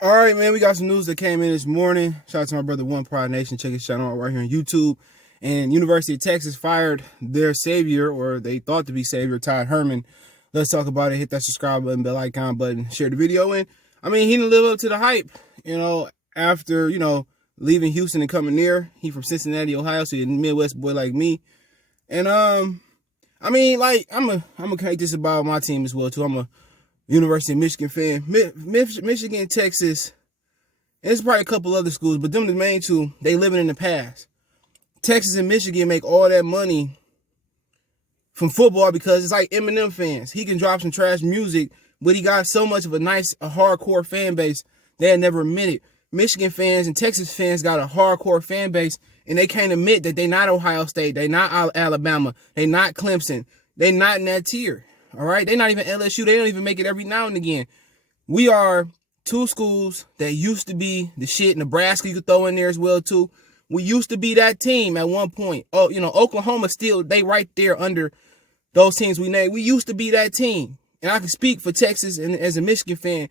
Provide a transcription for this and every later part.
All right, man, we got some news that came in this morning. Shout out to my brother One Pride Nation. Check his channel out right here on YouTube. And University of Texas fired their savior, or they thought to be savior, Herman. Let's talk about it. Hit that subscribe button, bell icon button, share the video. And I mean, he didn't live up to the hype, after, leaving Houston and coming near. He from Cincinnati, Ohio, so he's a Midwest boy like me. And I'm gonna hate this about my team as well too. I'm a University of Michigan fan. Michigan, Texas, and there's probably a couple other schools, but them the main two, they living in the past. Texas and Michigan make all that money from football because it's like Eminem fans. He can drop some trash music, but he got so much of a hardcore fan base, they had never admit it. Michigan fans and Texas fans got a hardcore fan base, and they can't admit that they not Ohio State, they not Alabama, they not Clemson, they not in that tier. All right, they're not even LSU. They don't even make it every now and again. We are two schools that used to be the shit. Nebraska, you could throw in there as well too. We used to be that team at one point. Oh, Oklahoma still, they right there under those teams we named. We used to be that team. And I can speak for Texas and as a Michigan fan,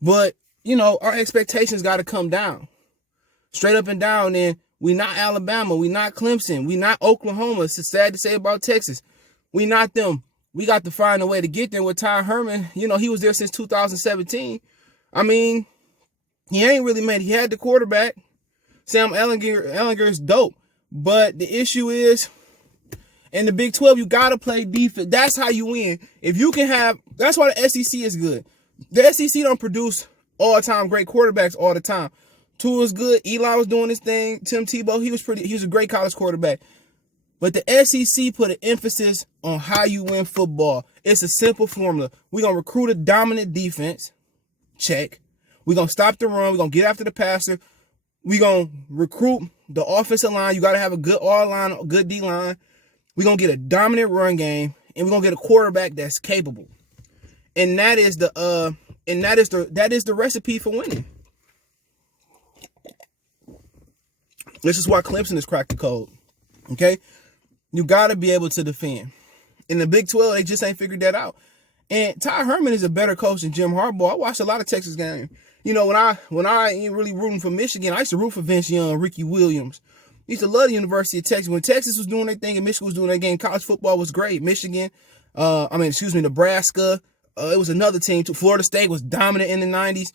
but our expectations got to come down. Straight up and down. And we not Alabama, we not Clemson, we not Oklahoma. It's sad to say about Texas. We not them. We got to find a way to get there with Herman. He was there since 2017. I mean, he ain't really made it. He had the quarterback. Sam Ehlinger is dope. But the issue is, in the Big 12, you got to play defense. That's how you win. If you can that's why the SEC is good. The SEC don't produce all-time great quarterbacks all the time. Tua is good. Eli was doing his thing. Tim Tebow, he was a great college quarterback. But the SEC put an emphasis on how you win football. It's a simple formula. We're going to recruit a dominant defense. Check. We're going to stop the run. We're going to get after the passer. We're going to recruit the offensive line. You got to have a good R-line, a good D-line. We're going to get a dominant run game. And we're going to get a quarterback that's capable. And that is the recipe for winning. This is why Clemson has cracked the code. Okay? You got to be able to defend. In the Big 12, they just ain't figured that out. And Herman is a better coach than Jim Harbaugh. I watched a lot of Texas games. When I ain't really rooting for Michigan, I used to root for Vince Young, Ricky Williams. I used to love the University of Texas. When Texas was doing their thing and Michigan was doing their game, college football was great. Nebraska. It was another team too. Florida State was dominant in the 90s.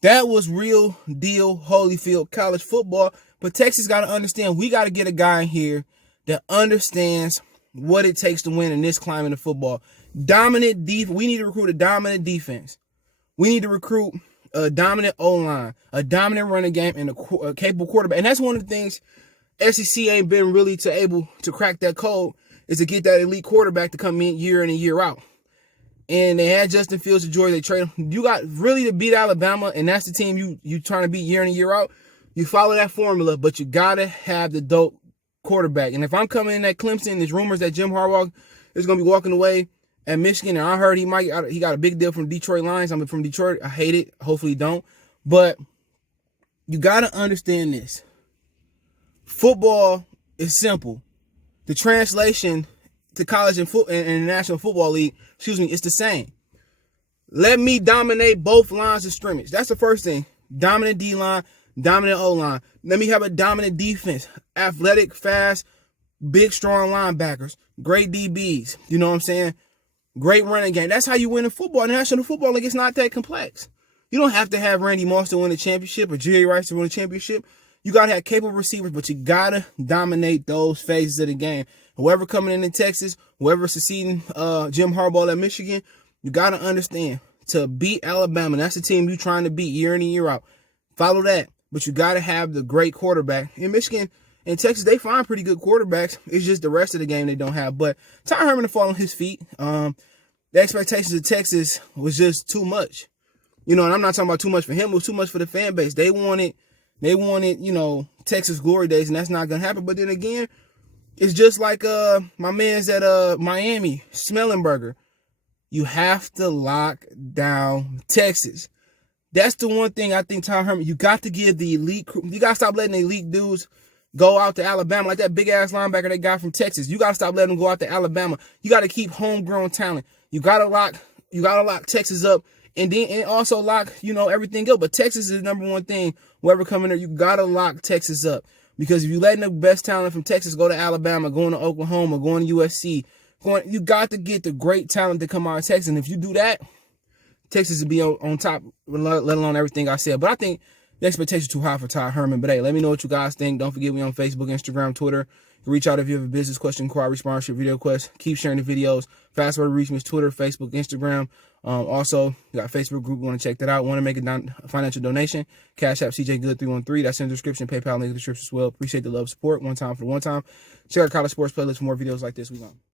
That was real deal Holyfield college football. But Texas got to understand, we got to get a guy in here that understands what it takes to win in this climate of football. Dominant defense. We need to recruit a dominant defense. We need to recruit a dominant O-line, a dominant running game, and a capable quarterback. And that's one of the things SEC ain't been really able to crack that code, is to get that elite quarterback to come in year in and year out. And they had Justin Fields to Georgia. They traded him. You got really to beat Alabama, and that's the team you trying to beat year in and year out. You follow that formula, but you got to have the dope quarterback. And if I'm coming in at Clemson, there's rumors that Jim Harbaugh is going to be walking away at Michigan, and I heard he got a big deal from Detroit Lions. I'm from Detroit. I hate it. Hopefully he don't. But you got to understand this. Football is simple. The translation to college and the National Football League, it's the same. Let me dominate both lines of scrimmage. That's the first thing. Dominant D-line, dominant O-line. Let me have a dominant defense. Athletic, fast, big, strong linebackers. Great DBs. You know what I'm saying? Great running game. That's how you win in football. In the National Football League, it's not that complex. You don't have to have Randy Moss to win a championship or Jerry Rice to win a championship. You got to have capable receivers, but you got to dominate those phases of the game. Whoever coming in Texas, whoever succeeding Jim Harbaugh at Michigan, you got to understand, to beat Alabama, that's the team you trying to beat year in and year out. Follow that. But you got to have the great quarterback. In Michigan and Texas, they find pretty good quarterbacks. It's just the rest of the game they don't have. But Herman to fall on his feet. The expectations of Texas was just too much. And I'm not talking about too much for him. It was too much for the fan base. They wanted, Texas glory days, and that's not going to happen. But then again, it's just like my man's at Miami, Smellenberger. You have to lock down Texas. That's the one thing I think Herman, you got to give the elite, you got to stop letting the elite dudes go out to Alabama, like that big-ass linebacker they got from Texas. You got to stop letting them go out to Alabama. You got to keep homegrown talent. You got to lock Texas up and also lock, everything up. But Texas is the number one thing. Whoever coming there, you gotta lock Texas up. Because if you letting the best talent from Texas go to Alabama, going to Oklahoma, going to USC, you got to get the great talent to come out of Texas. And if you do that, Texas will be on top, let alone everything I said. But I think the expectations too high for Todd Herman. But hey, let me know what you guys think. Don't forget, we on Facebook, Instagram, Twitter. You can reach out if you have a business question, inquiry, sponsorship, video request. Keep sharing the videos. Fast way to reach me is Twitter, Facebook, Instagram. Also, you got a Facebook group. You want to check that out. Want to make a financial donation? Cash App CJGood313. That's in the description. PayPal link in the description as well. Appreciate the love, support. One time for one time. Check out College Sports Playlist for more videos like this. We on.